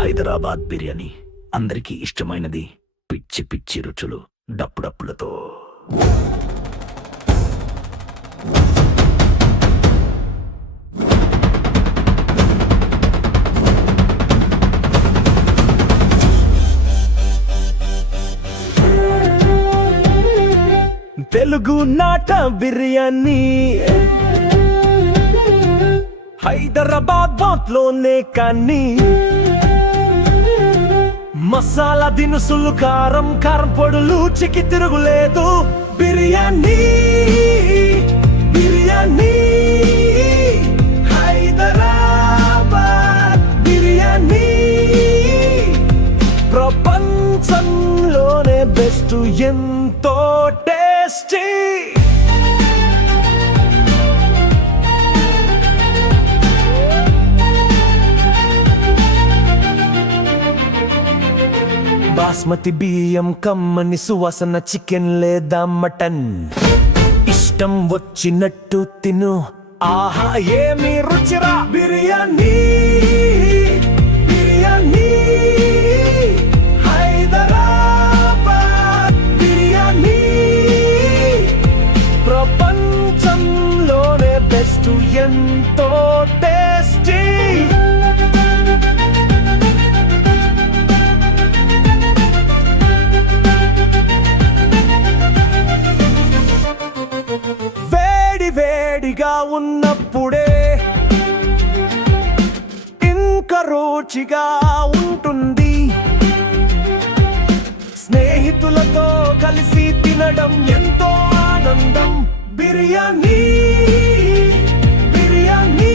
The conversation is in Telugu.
హైదరాబాద్ బిర్యానీ అందరికీ ఇష్టమైనది. పిచ్చి పిచ్చి రుచులు డప్పుడప్పులతో. తెలుగు నాట బిర్యానీ హైదరాబాద్ లోనే కానీ మసాలా దినుసులు కారం కారం పొడులు చికి తిరుగులేదు. బిర్యానీ బిర్యానీ హైదరాబాద్ బిర్యానీ ప్రపంచంలోనే బెస్ట్, ఎంతో టేస్టీ. బాస్మతి బియ్యం, కమ్మని సువాసన చికెన్ లేదా మటన్, ఇష్టం వచ్చినట్టు తిను. ఆహా ఏమి రుచిరా బిర్యానీ బిర్యానీ హైదరాబాద్ బిర్యానీ ప్రపంచంలోనే బెస్ట్, ఎంతో టేస్టీ. వేడిగా ఉన్నప్పుడే ఇంకా రుచిగా ఉంటుంది. స్నేహితులతో కలిసి తినడం ఎంతో ఆనందం. బిర్యానీ బిర్యానీ